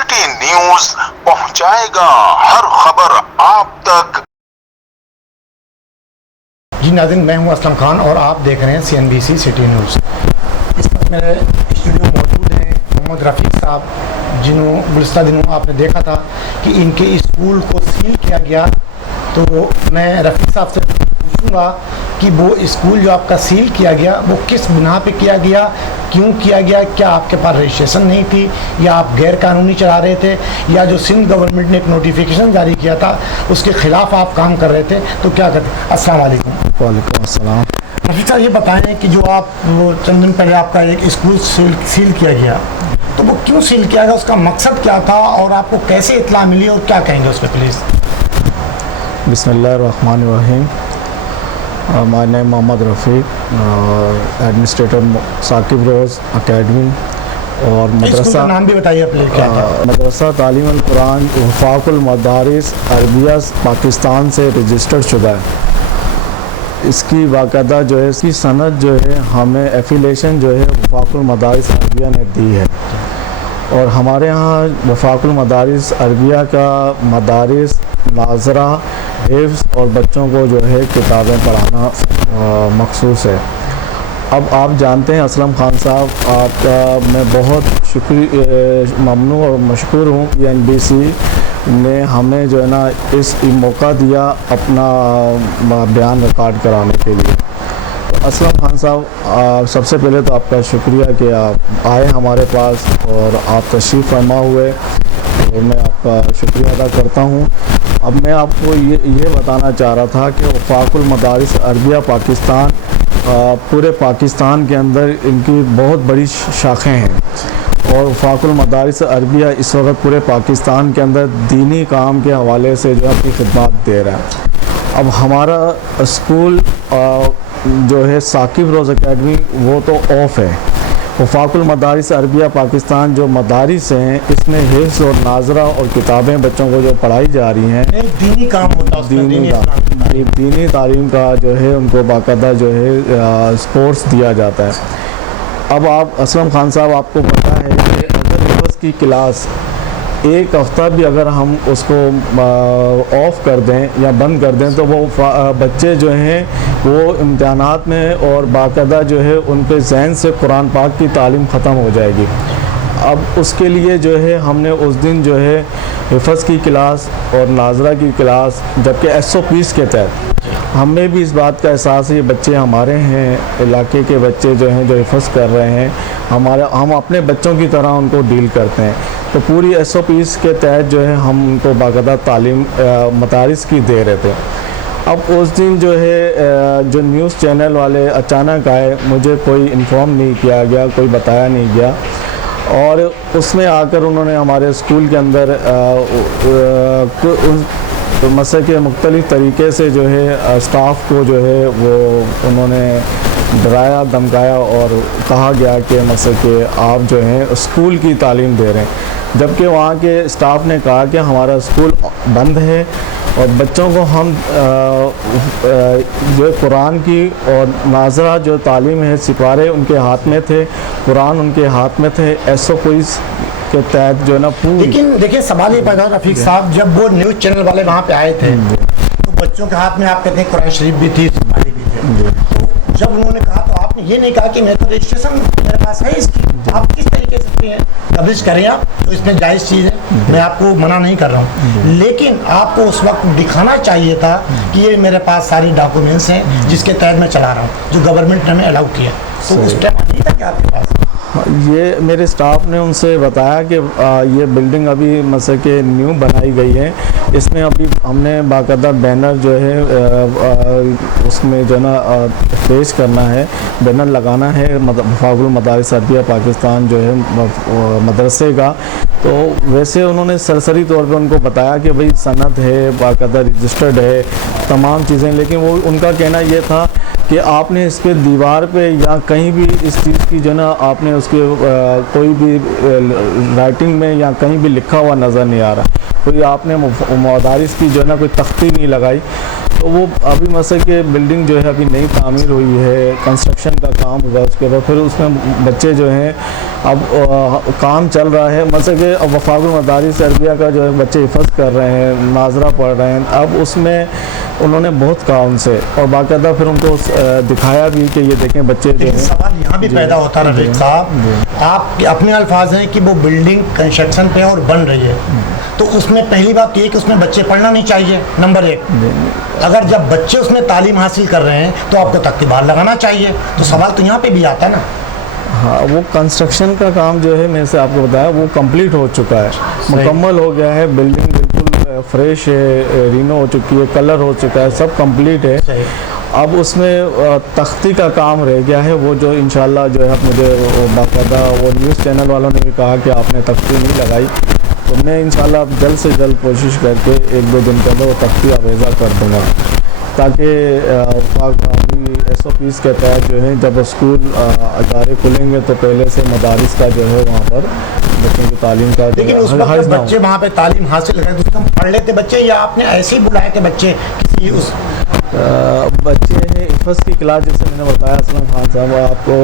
City news پہنچائے گا ہر خبر آپ تک۔ جی ناظرین، میں ہوں اسلم خان اور آپ دیکھ رہے ہیں CNBC سٹی نیوز۔ اس وقت میرے اسٹوڈیو موجود ہیں محمد رفیق صاحب، جنہوں گزشتہ دنوں آپ نے دیکھا تھا کہ ان کے اسکول کو سیل کیا گیا، تو میں رفیق صاحب سے پوچھوں گا کہ وہ اسکول جو آپ کا سیل کیا گیا وہ کس بنا پہ کیا گیا، کیوں کیا گیا، کیا آپ کے پاس رجسٹریشن نہیں تھی، یا آپ غیر قانونی چلا رہے تھے، یا جو سندھ گورنمنٹ نے ایک نوٹیفیکیشن جاری کیا تھا اس کے خلاف آپ کام کر رہے تھے، تو کیا کرتے؟ السلام علیکم۔ وعلیکم السلام۔ رفیق صاحب، یہ بتائیں کہ جو آپ چند دن پہلے آپ کا ایک اسکول سیل کیا گیا، تو وہ کیوں سیل کیا گیا، اس کا مقصد کیا تھا، اور آپ کو کیسے اطلاع ملی، اور کیا کہیں گے اس پہ پلیز؟ بسم اللہ الرحمن الرحیم۔ My name Muhammad Rafiq, administrator Saqib Rose Academy اور اسکول کا نام بھی بتائیے پلیز، کیا تھا؟ مدرسہ تعلیم القرآن وفاق المدارس عربیہ پاکستان سے رجسٹرڈ شدہ ہے۔ اس کی باقاعدہ جو ہے اس کی سند جو ہے ہمیں ایفیلیشن جو ہے وفاق المدارس عربیہ نے دی ہے، اور ہمارے ہاں وفاق المدارس عربیہ کا مدارس، ناظرہ، حفظ اور بچوں کو جو ہے کتابیں پڑھانا مخصوص ہے۔ اب آپ جانتے ہیں اسلم خان صاحب، آپ کا میں بہت ممنون اور مشکور ہوں کہ NBC نے ہمیں جو ہے نا اس موقع دیا اپنا بیان ریکارڈ کرانے کے لیے۔ اسلم خان صاحب، سب سے پہلے تو آپ کا شکریہ کہ آپ آئے ہمارے پاس اور آپ تشریف فرما ہوئے، اور میں آپ کا شکریہ ادا کرتا ہوں۔ اب میں آپ کو یہ بتانا چاہ رہا تھا کہ وفاق المدارس عربیہ پاکستان پورے پاکستان کے اندر ان کی بہت بڑی شاخیں ہیں، اور وفاق المدارس عربیہ اس وقت پورے پاکستان کے اندر دینی کام کے حوالے سے جو اپنی خدمات دے رہا ہے۔ اب ہمارا اسکول جو ہے ثاقب روز اکیڈمی وہ تو آف ہے۔ وفاق المدارس عربیہ پاکستان جو مدارس ہیں، اس میں حفظ اور ناظرہ اور کتابیں بچوں کو جو پڑھائی جا رہی ہیں، دینی کام ہوتا ہے، دینی تعلیم کا جو ہے ان کو باقاعدہ جو ہے سپورٹس دیا جاتا ہے۔ اب آپ اسلم خان صاحب، آپ کو پتہ ہے کہ اگر حفظ کی کلاس ایک ہفتہ بھی اگر ہم اس کو آف کر دیں یا بند کر دیں تو وہ بچے جو ہیں وہ امتحانات میں اور باقاعدہ جو ہے ان کے ذہن سے قرآن پاک کی تعلیم ختم ہو جائے گی۔ اب اس کے لیے جو ہے ہم نے اس دن جو ہے حفظ کی کلاس اور ناظرہ کی کلاس، جبکہ SOPs کے تحت ہمیں بھی اس بات کا احساس ہے یہ بچے ہمارے ہیں، علاقے کے بچے جو ہیں جو حفظ کر رہے ہیں، ہم اپنے بچوں کی طرح ان کو ڈیل کرتے ہیں، تو پوری SOPs کے تحت جو ہے ہم ان کو باقاعدہ تعلیم مدارس کی دے رہے تھے۔ اب اس دن جو ہے جو نیوز چینل والے اچانک آئے، مجھے کوئی انفارم نہیں کیا گیا، کوئی بتایا نہیں گیا، اور اس میں آ کر انہوں نے ہمارے اسکول کے اندر مسئلے کے مختلف طریقے سے جو ہے اسٹاف کو جو ہے وہ انہوں نے ڈرایا، دھمکایا، اور کہا گیا کہ مسئلے کہ آپ جو ہیں اسکول کی تعلیم دے رہے ہیں، جبکہ وہاں کے اسٹاف نے کہا کہ ہمارا اسکول بند ہے اور بچوں کو ہم جو قرآن کی اور ناظرہ جو تعلیم ہے، سپارے ان کے ہاتھ میں تھے، قرآن ان کے ہاتھ میں تھے، SOPs کے تحت جو ہے نا پوری۔ لیکن دیکھیں سوال یہ پیدا رفیق صاحب، جب وہ نیوز چینل والے وہاں پہ آئے تھے تو بچوں کے ہاتھ میں آپ کہتے ہیں قرآن شریف بھی تھی، سپارے بھی تھے، تو جب انہوں نے کہا تو آپ نے یہ نہیں کہا کہ میں تو رجسٹریشن میرے پاس ہے اس کی، آپ کس طریقے سے تبلیغ کریں آپ، تو اس میں جائز چیز ہے، میں آپ کو منع نہیں کر رہا ہوں، لیکن آپ کو اس وقت دکھانا چاہیے تھا کہ یہ میرے پاس ساری ڈاکومنٹس ہیں جس کے تحت میں چلا رہا ہوں، جو گورنمنٹ نے ہمیں الاؤ کیا، تو اس ٹائم نہیں تھا کہ آپ کے پاس؟ یہ میرے اسٹاف نے ان سے بتایا کہ یہ بلڈنگ ابھی مثلا کہ نیو بنائی گئی ہے، اس میں ابھی ہم نے باقاعدہ بینر جو ہے اس میں جو ہے نا پیش کرنا ہے، بینر لگانا ہے وفاق المدارس عربیہ پاکستان جو ہے مدرسے کا، تو ویسے انہوں نے سرسری طور پہ ان کو بتایا کہ بھئی سند ہے، باقاعدہ رجسٹرڈ ہے، تمام چیزیں، لیکن وہ ان کا کہنا یہ تھا کہ آپ نے اس پہ دیوار پہ یا کہیں بھی اس چیز کی جو نا آپ نے اس کے کوئی بھی رائٹنگ میں یا کہیں بھی لکھا ہوا نظر نہیں آ رہا، کوئی آپ نے مدارس کی جو ہے نا کوئی تختی نہیں لگائی، تو وہ ابھی مثلا کہ بلڈنگ جو ہے ابھی نئی تعمیر ہوئی ہے, کنسٹرکشن کا کام ہوگا, اس کے بعد پھر اس میں بچے جو ہیں اب کام چل رہا ہے, مثلا کہ وفاق المدارس عربیہ کا جو ہے بچے حفظ کر رہے ہیں, ناظرہ پڑھ رہے ہیں. اب اس میں انہوں نے بہت کہا ان سے, اور باقاعدہ پھر ان کو دکھایا بھی کہ یہ دیکھیں بچے جو ہیں. سوال یہاں بھی پیدا ہوتا ہے رفیق صاحب, آپ کے اپنے الفاظ ہیں کہ وہ بلڈنگ کنسٹرکشن پہ اور بن رہی ہے, تو اس میں پہلی بات یہ کہ اس میں بچے پڑھنا نہیں چاہیے, نمبر ایک. اگر جب بچے اس میں تعلیم حاصل کر رہے ہیں تو آپ کو تختی بار لگانا چاہیے. تو سوال تو یہاں پہ بھی آتا ہے نا. ہاں, وہ کنسٹرکشن کا کام جو ہے میں سے آپ کو بتایا وہ کمپلیٹ ہو چکا ہے, مکمل ہو گیا ہے. بلڈنگ بالکل فریش ہے, رینو ہو چکی ہے, کلر ہو چکا ہے, سب کمپلیٹ ہے. اب اس میں تختی کا کام رہ گیا ہے, وہ جو انشاءاللہ جو ہے مجھے باقاعدہ وہ نیوز چینل والوں نے بھی کہا کہ آپ نے تختی نہیں لگائی, تو میں انشاءاللہ اب جلد سے جلد کوشش کر کے 1-2 دن کے اندر وہ تختی آویزہ کر دوں گا, تاکہ SOPs کے تحت جو ہے جب اسکول ادارے کھلیں گے تو پہلے سے مدارس کا جو ہے وہاں پر بچوں کی تعلیم کا. لیکن اس وقت بچے وہاں پہ تعلیم حاصل کریں تو پڑھ لیتے بچے, یا آپ نے ایسے ہی بلائے تھے بچے کسی اس بچے ہیں حفظ کی کلاس, جیسے میں نے بتایا اسلم خان صاحب آپ کو,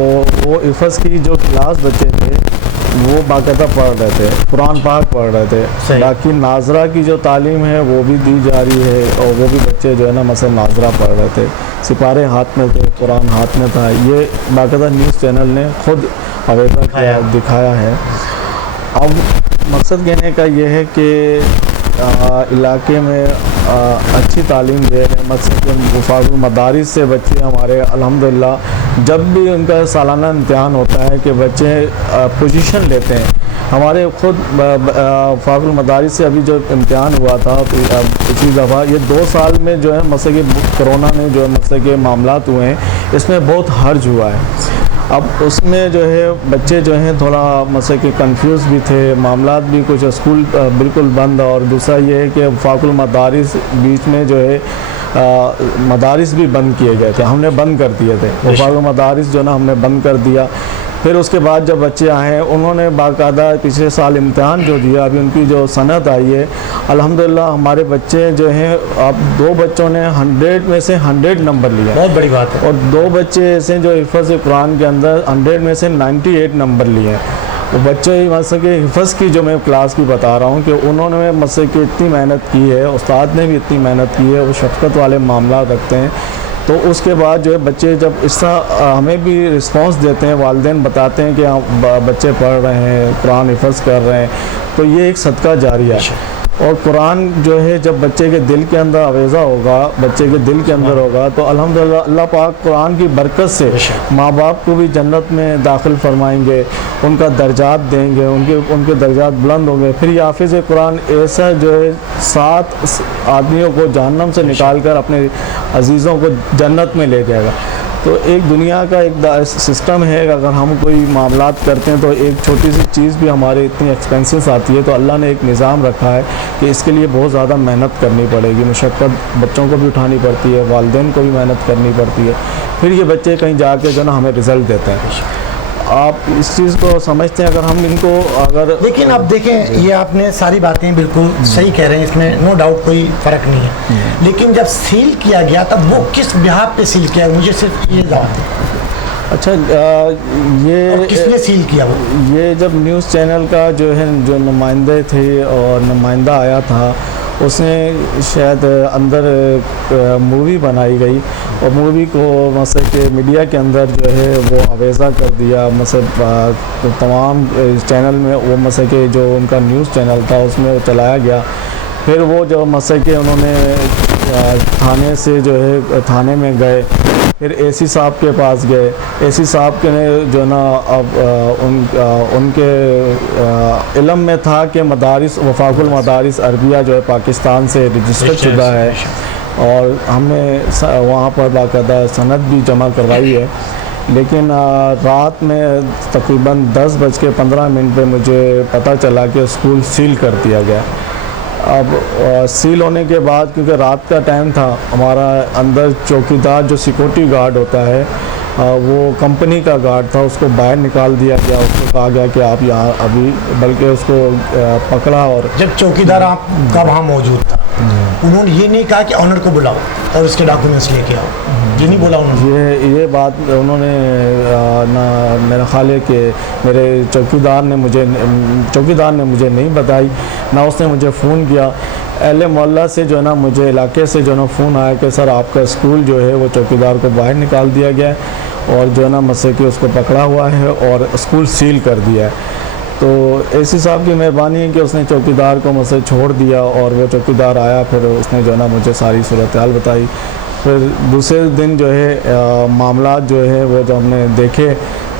وہ حفظ کی جو کلاس بچے تھے وہ باقاعدہ پڑھ رہے تھے, قرآن پاک پڑھ رہے تھے. باقی ناظرہ کی جو تعلیم ہے وہ بھی دی جا رہی ہے, اور وہ بھی بچے جو ہے نا مثلا ناظرہ پڑھ رہے تھے, سپارے ہاتھ میں تھے, قرآن ہاتھ میں تھا. یہ باقاعدہ نیوز چینل نے خود آویزہ کیا, دکھایا ہے. اب مقصد کہنے کا یہ ہے کہ علاقے میں اچھی تعلیم دے رہے ہیں. مثلا کہ وفاق المدارس سے بچے ہمارے الحمدللہ جب بھی ان کا سالانہ امتحان ہوتا ہے کہ بچے پوزیشن لیتے ہیں. ہمارے خود وفاق المدارس سے ابھی جو امتحان ہوا تھا پچھلی دفعہ, یہ 2 سال میں جو ہے مثلا کہ کرونا نے جو مثلا کہ معاملات ہوئے ہیں اس میں بہت حرج ہوا ہے. اب اس میں جو ہے بچے جو ہیں تھوڑا مثلا کہ کنفیوز بھی تھے, معاملات بھی کچھ, اسکول بالکل بند, اور دوسرا یہ ہے کہ وفاق المدارس بیچ میں جو ہے مدارس بھی بند کیے گئے تھے, ہم نے بند کر دیے تھے. وفاق المدارس جو نا ہم نے بند کر دیا. پھر اس کے بعد جب بچے آئے انہوں نے باقاعدہ پچھلے سال امتحان جو دیا, ابھی ان کی جو سند آئی ہے الحمدللہ ہمارے بچے جو ہیں, اب 2 بچوں نے 100 میں سے 100 نمبر لیا, بہت بڑی بات ہے. اور 2 بچے ایسے جو حفظ قرآن کے اندر 100 میں سے 98 نمبر لیے ہیں. وہ بچے مثلا کہ حفظ کی جو میں کلاس کی بتا رہا ہوں کہ انہوں نے مثلا کہ اتنی محنت کی ہے, استاد نے بھی اتنی محنت کی ہے, وہ شفقت والے معاملات رکھتے ہیں. تو اس کے بعد جو ہے بچے جب اس طرح ہمیں بھی رسپانس دیتے ہیں, والدین بتاتے ہیں کہ بچے پڑھ رہے ہیں, قرآن حفظ کر رہے ہیں, تو یہ ایک صدقہ جاریہ ہے. اور قرآن جو ہے جب بچے کے دل کے اندر آویزہ ہوگا, بچے کے دل کے اندر ہوگا, تو الحمدللہ اللہ پاک قرآن کی برکت سے ماں باپ کو بھی جنت میں داخل فرمائیں گے, ان کا درجات دیں گے, ان کے درجات بلند ہوں گے. پھر یہ حافظ قرآن ایسا جو ہے 7 آدمیوں کو جہنم سے نکال کر اپنے عزیزوں کو جنت میں لے جائے گا. تو ایک دنیا کا ایک سسٹم ہے, اگر ہم کوئی معاملات کرتے ہیں تو ایک چھوٹی سی چیز بھی ہمارے اتنی ایکسپینسز آتی ہے, تو اللہ نے ایک نظام رکھا ہے کہ اس کے لیے بہت زیادہ محنت کرنی پڑے گی, مشقت بچوں کو بھی اٹھانی پڑتی ہے, والدین کو بھی محنت کرنی پڑتی ہے. پھر یہ بچے کہیں جا کے جو نا ہمیں رزلٹ دیتے ہیں. آپ اس چیز کو سمجھتے ہیں, اگر ہم ان کو اگر لیکن اب دیکھیں یہ آپ نے ساری باتیں بالکل صحیح کہہ رہے ہیں, اس میں نو ڈاؤٹ کوئی فرق نہیں ہے. لیکن جب سیل کیا گیا تب وہ کس بحاث پہ سیل کیا, مجھے صرف یہ جواب دیں. اچھا, یہ کس نے سیل کیا؟ وہ یہ جب نیوز چینل کا جو ہے جو نمائندے تھے اور نمائندہ آیا تھا, اس نے شاید اندر مووی بنائی گئی, اور مووی کو مثلا کہ میڈیا کے اندر جو ہے وہ آویزہ کر دیا. مثلا تمام چینل میں وہ مثلا کہ جو ان کا نیوز چینل تھا اس میں چلایا گیا. پھر وہ جو مثلا کہ انہوں نے تھانے سے جو ہے تھانے میں گئے, پھر اے سی صاحب کے پاس گئے. اے سی صاحب کے نے جو نا اب ان کے علم میں تھا کہ مدارس وفاق المدارس عربیہ جو ہے پاکستان سے رجسٹر شدہ ہے, اور ہم نے وہاں پر باقاعدہ سند بھی جمع کروائی ہے. لیکن رات میں تقریباً 10:15 پہ مجھے پتہ چلا کہ اسکول سیل کر دیا گیا. اب سیل ہونے کے بعد کیونکہ رات کا ٹائم تھا, ہمارا اندر چوکیدار جو سیکورٹی گارڈ ہوتا ہے وہ کمپنی کا گارڈ تھا, اس کو باہر نکال دیا گیا. اس کو کہا گیا کہ آپ یہاں ابھی, بلکہ اس کو پکڑا. اور جب چوکیدار آپ کا وہاں موجود تھا انہوں نے یہ نہیں کہا کہ آنر کو بلاؤ اور اس کے ڈاکومنٹس لے کے آؤ, یہ نہیں بولا انہوں نے. یہ بات انہوں نے نہ میرا خیال ہے کہ میرے چوکیدار نے مجھے نہیں بتائی, نہ اس نے مجھے فون کیا. اہل محلہ سے جو ہے نا مجھے علاقے سے جو ہے نا فون آیا کہ سر آپ کا اسکول جو ہے وہ چوکیدار کو باہر نکال دیا گیا ہے اور جو ہے نا مسئلہ کہ اس کو پکڑا ہوا ہے اور اسکول سیل کر دیا ہے. تو اے سی صاحب کی مہربانی ہے کہ اس نے چوکیدار کو مسئلہ چھوڑ دیا اور وہ چوکیدار آیا, پھر اس نے جو ہے نا مجھے ساری صورتحال بتائی. پھر دوسرے دن جو ہے معاملات جو ہے وہ جو ہم نے دیکھے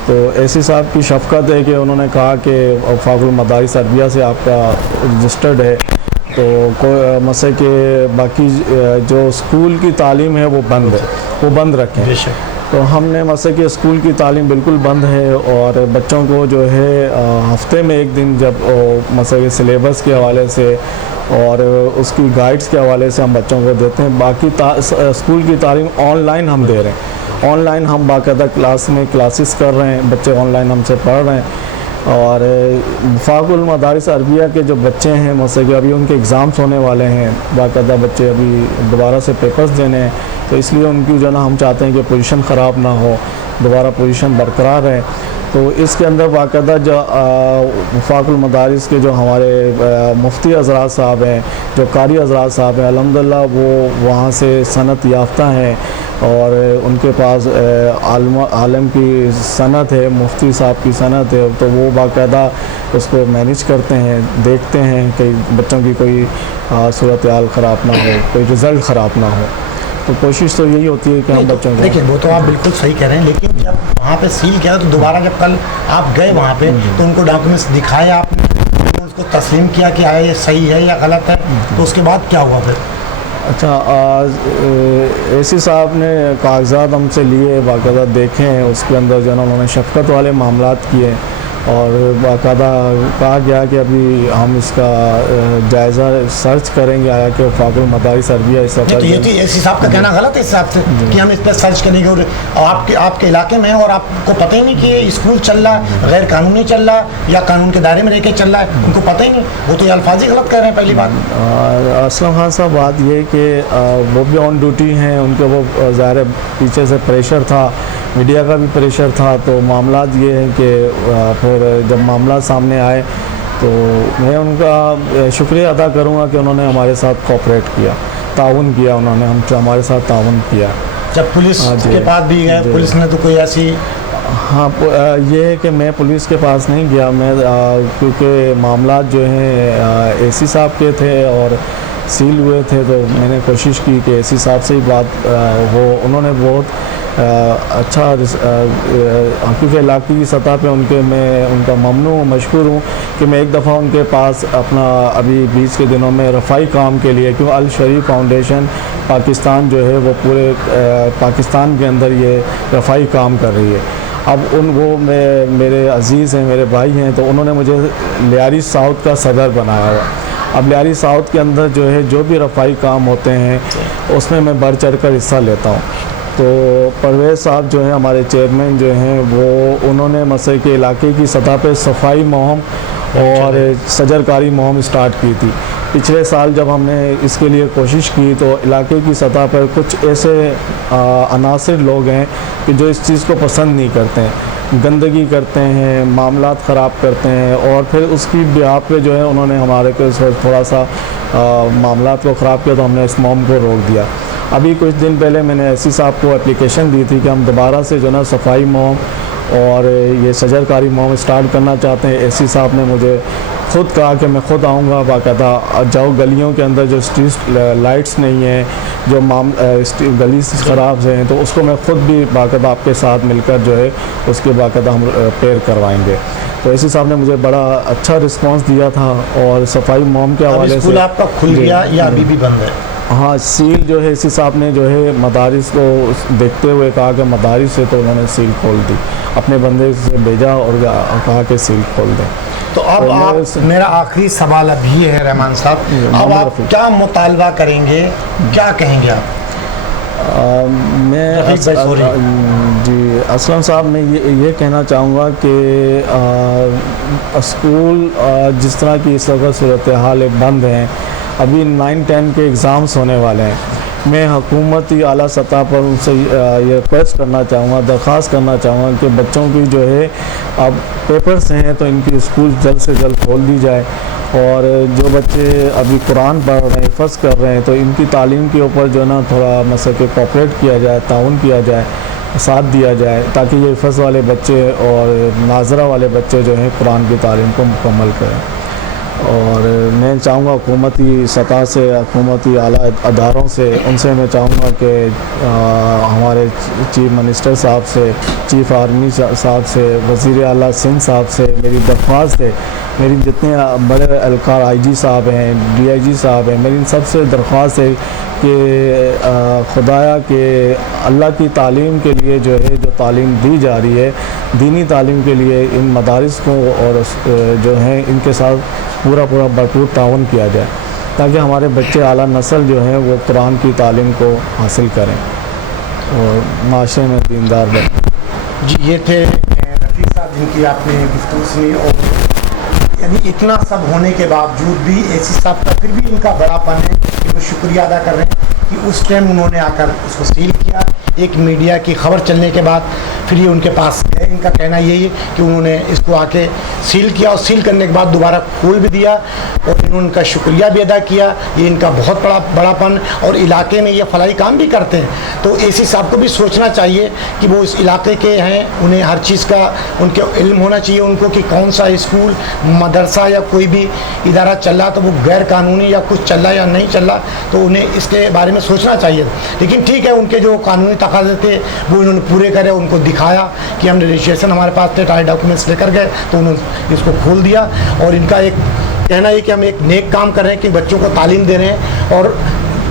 تو اے سی صاحب کی شفقت ہے کہ انہوں نے کہا کہ وفاق المدارس عربیہ سے آپ کا رجسٹرڈ ہے, تو مسئلہ کہ باقی جو اسکول کی تعلیم ہے وہ بند رکھیں. تو ہم نے مسئلہ کہ اسکول کی تعلیم بالکل بند ہے اور بچوں کو جو ہے ہفتے میں ایک دن جب مسئلہ کہ سلیبس کے حوالے سے اور اس کی گائیڈز کے حوالے سے ہم بچوں کو دیتے ہیں. باقی اسکول کی تعلیم آن لائن ہم دے رہے ہیں, آن لائن ہم باقاعدہ کلاس میں کلاسز کر رہے ہیں, بچے آن لائن ہم سے پڑھ رہے ہیں. اور وفاق المدارس عربیہ کے جو بچے ہیں مسئلہ کہ ابھی ان کے ایگزامس ہونے والے ہیں, باقاعدہ بچے ابھی دوبارہ سے پیپرز دینے ہیں, تو اس لیے ان کی جو ہے نا ہم چاہتے ہیں کہ پوزیشن خراب نہ ہو, دوبارہ پوزیشن برقرار رہے. تو اس کے اندر باقاعدہ جو وفاق المدارس کے جو ہمارے مفتی حضرات صاحب ہیں, جو قاری حضرات صاحب ہیں, الحمدللہ وہ وہاں سے صنعت یافتہ ہیں اور ان کے پاس عالم کی صنعت ہے, مفتی صاحب کی صنعت ہے, تو وہ باقاعدہ اس کو مینیج کرتے ہیں, دیکھتے ہیں کہ بچوں کی کوئی صورتحال خراب نہ ہو, کوئی رزلٹ خراب نہ ہو. تو کوشش تو یہی ہوتی ہے کہ ہم بچوں کو دیکھیں. وہ تو آپ بالکل صحیح کہہ رہے ہیں, لیکن جب وہاں پہ سیل کیا تو دوبارہ جب کل آپ گئے وہاں پہ تو ان کو ڈاکومنٹس دکھائے آپ نے, اس کو تسلیم کیا کہ آیا یہ صحیح ہے یا غلط ہے, تو اس کے بعد کیا ہوا پھر؟ اچھا, اے سی صاحب نے کاغذات ہم سے لیے, باقاعدہ دیکھے ہیں, اس کے اندر جو ہے نا انہوں نے شفقت والے معاملات کیے اور باقاعدہ کہا گیا کہ ابھی ہم اس کا جائزہ سرچ کریں گے آیا کہ وفاق المدارس عربیہ اس وقت. تو یہ تو اے سی صاحب کا کہنا غلط ہے اس حساب سے کہ ہم اس پہ سرچ کریں گے, اور آپ کے علاقے میں ہیں اور آپ کو پتہ ہی نہیں کہ یہ اسکول چل رہا ہے غیر قانونی چل رہا ہے یا قانون کے دائرے میں رہ کے چل رہا ہے, ان کو پتہ ہی نہیں, وہ تو یہ الفاظ ہی غلط کہہ رہے ہیں. پہلی بات اسلم خان صاحب بات یہ کہ وہ بھی آن ڈیوٹی ہیں, ان کے وہ ظاہر پیچھے سے پریشر تھا, میڈیا کا بھی پریشر تھا, تو معاملات یہ ہیں کہ پھر جب معاملات سامنے آئے تو میں ان کا شکریہ ادا کروں گا کہ انہوں نے ہمارے ساتھ کوآپریٹ کیا, تعاون کیا, انہوں نے ہمارے ساتھ تعاون کیا. جب پولیس کے پاس بھی گئے, پولیس نے تو کوئی ایسی ہاں یہ ہے کہ میں پولیس کے پاس نہیں گیا, میں کیونکہ معاملات جو ہیں اے سی صاحب کے تھے اور سیل ہوئے تھے, تو میں نے کوشش کی کہ اے سی صاحب سے ہی بات ہو. انہوں نے بہت اچھا, کیونکہ علاقے کی سطح پہ میں ان کا ممنون مشکور ہوں کہ میں ایک دفعہ ان کے پاس اپنا ابھی بیچ کے دنوں میں رفائی کام کے لیے, کیوں الشریف فاؤنڈیشن پاکستان جو ہے وہ پورے پاکستان کے اندر یہ رفائی کام کر رہی ہے. اب وہ میرے عزیز ہیں, میرے بھائی ہیں, تو انہوں نے مجھے لیاری ساؤتھ کا صدر بنایا ہوا. اب لیاری ساؤتھ کے اندر جو ہے جو بھی رفائی کام ہوتے ہیں اس میں بڑھ چڑھ کر حصہ لیتا ہوں. تو پرویز صاحب جو ہیں ہمارے چیئرمین جو ہیں, وہ انہوں نے مسئلہ کے علاقے کی سطح پہ صفائی مہم اور شجرکاری مہم اسٹارٹ کی تھی. پچھلے سال جب ہم نے اس کے لیے کوشش کی تو علاقے کی سطح پر کچھ ایسے عناصر لوگ ہیں کہ جو اس چیز کو پسند نہیں کرتے ہیں, گندگی کرتے ہیں, معاملات خراب کرتے ہیں, اور پھر اس کی بہا پہ جو ہے انہوں نے ہمارے کو اس وقت تھوڑا سا معاملات کو خراب کیا, تو ہم نے اس مہم کو روک دیا. ابھی کچھ دن پہلے میں نے اے سی صاحب کو اپلیکیشن دی تھی کہ ہم دوبارہ سے جو نا صفائی مہم اور یہ شجرکاری مہم اسٹارٹ کرنا چاہتے ہیں. اے سی صاحب نے مجھے خود کہا کہ میں خود آؤں گا, باقاعدہ جاؤ گلیوں کے اندر جو اسٹریٹ لائٹس نہیں ہیں, جو گلی خراب ہیں, تو اس کو میں خود بھی باقاعدہ آپ کے ساتھ مل کر جو ہے اس کے باقاعدہ ہم ریپیئر کروائیں گے. تو اے سی صاحب نے مجھے بڑا اچھا رسپانس دیا تھا, اور صفائی مہم کے حوالے سے. اسکول آپ کا کھل گیا یا ابھی بھی بند ہے؟ ہاں, سیل جو ہے اے سی صاحب نے جو ہے مدارس کو دیکھتے ہوئے کہا کہ مدارس سے, تو انہوں نے سیل کھول دی, اپنے بندے سے بھیجا اور کہا کہ سیل کھول دیں. تو اب آپ, میرا آخری سوال اب یہ ہے رحمان صاحب, اب آپ کیا مطالبہ کریں گے, کیا کہیں گے آپ؟ میں جی اسلم صاحب میں یہ کہنا چاہوں گا کہ اسکول جس طرح کی اس وقت صورتحال بند ہیں, ابھی 9-10 کے ایگزامس ہونے والے ہیں. میں حکومتی اعلیٰ سطح پر ان سے یہ ریکویسٹ کرنا چاہوں گا, درخواست کرنا چاہوں گا کہ بچوں کی جو ہے اب پیپرس ہیں تو ان کی اسکول جلد سے جلد کھول دی جائے, اور جو بچے ابھی قرآن پڑھ رہے ہیں, حفظ کر رہے ہیں, تو ان کی تعلیم کے اوپر جو ہے نا تھوڑا مثلا کہ کوآپریٹ کیا جائے, تعاون کیا جائے, ساتھ دیا جائے, تاکہ یہ حفظ والے بچے اور ناظرہ والے بچے جو ہیں قرآن کی تعلیم کو مکمل کریں. اور میں چاہوں گا حکومتی سطح سے, حکومتی اعلیٰ اداروں سے, ان سے میں چاہوں گا کہ ہمارے چیف منسٹر صاحب سے, چیف آرمی صاحب سے, وزیر اعلیٰ سندھ صاحب سے میری درخواست ہے, میری جتنے بڑے اہلکار آئی جی صاحب ہیں, ڈی آئی جی صاحب ہیں, میری ان سب سے درخواست ہے کہ خدایا کہ اللہ کی تعلیم کے لیے جو ہے جو تعلیم دی جا رہی ہے, دینی تعلیم کے لیے ان مدارس کو اور جو ہیں ان کے ساتھ پورا بھرپور تعاون کیا جائے, تاکہ ہمارے بچے اعلیٰ نسل جو ہیں وہ قرآن کی تعلیم کو حاصل کریں اور معاشرے میں دیندار بنیں. جی, یہ تھے رفیق صاحب جن کی آپ نے گفتگو سنی, اور یعنی اتنا سب ہونے کے باوجود بھی ایسی صاحب کا پھر بھی ان کا بڑا پن ہے کہ وہ شکریہ ادا کر رہے ہیں کہ اس ٹائم انہوں نے آ کر اس کو سیل کیا. ایک میڈیا کی خبر چلنے کے بعد پھر یہ ان کے پاس گئے. ان کا کہنا یہی ہے کہ انہوں نے اس کو آ کے سیل کیا, اور سیل کرنے کے بعد دوبارہ کھول بھی دیا, اور انہوں نے ان کا شکریہ بھی ادا کیا. یہ ان کا بہت بڑا پن, اور علاقے میں یہ فلاحی کام بھی کرتے ہیں. تو اے سی صاحب کو بھی سوچنا چاہیے کہ وہ اس علاقے کے ہیں, انہیں ہر چیز کا ان کے علم ہونا چاہیے ان کو کہ کون سا اسکول, مدرسہ یا کوئی بھی ادارہ چل رہا تو وہ غیر قانونی یا کچھ چل رہا یا نہیں چل رہا, تو انہیں اس کے بارے میں سوچنا چاہیے. لیکن ٹھیک ہے, ان کے جو قانونی تقاضے تھے وہ انہوں نے پورے کرے, ان کو دکھایا کہ ہم نے رجسٹریشن ہمارے پاس تھے, سارے ڈاکومنٹس لے کر گئے, تو انہوں نے اس کو کھول دیا. اور ان کا ایک کہنا ہے کہ ہم ایک نیک کام کر رہے ہیں کہ بچوں کو تعلیم دے رہے ہیں. اور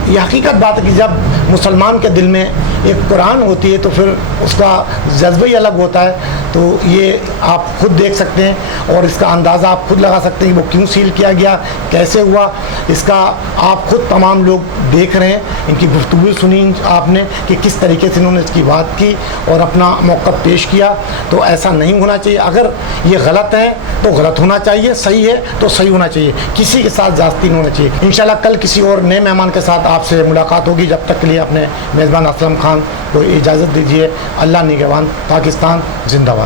یہ حقیقت بات ہے کہ جب مسلمان کے دل میں ایک قرآن ہوتی ہے تو پھر اس کا جذبہ ہی الگ ہوتا ہے. تو یہ آپ خود دیکھ سکتے ہیں, اور اس کا اندازہ آپ خود لگا سکتے ہیں کہ وہ کیوں سیل کیا گیا, کیسے ہوا. اس کا آپ خود تمام لوگ دیکھ رہے ہیں, ان کی گفتگو سنی آپ نے کہ کس طریقے سے انہوں نے اس کی بات کی اور اپنا موقف پیش کیا. تو ایسا نہیں ہونا چاہیے. اگر یہ غلط ہے تو غلط ہونا چاہیے, صحیح ہے تو صحیح ہونا چاہیے, کسی کے ساتھ زیادتی نہیں ہونا چاہیے. انشاءاللہ کل کسی اور نئے مہمان کے ساتھ آپ سے ملاقات ہوگی. جب تک کے لیے اپنے میزبان اسلم خان کو اجازت دیجیے. اللہ نگہبان. پاکستان زندہ باد.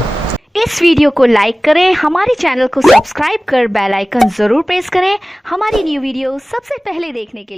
اس ویڈیو کو لائک کریں, ہمارے چینل کو سبسکرائب کر بیل آئیکن ضرور پریس کریں ہماری نیو ویڈیو سب سے پہلے دیکھنے کے لیے.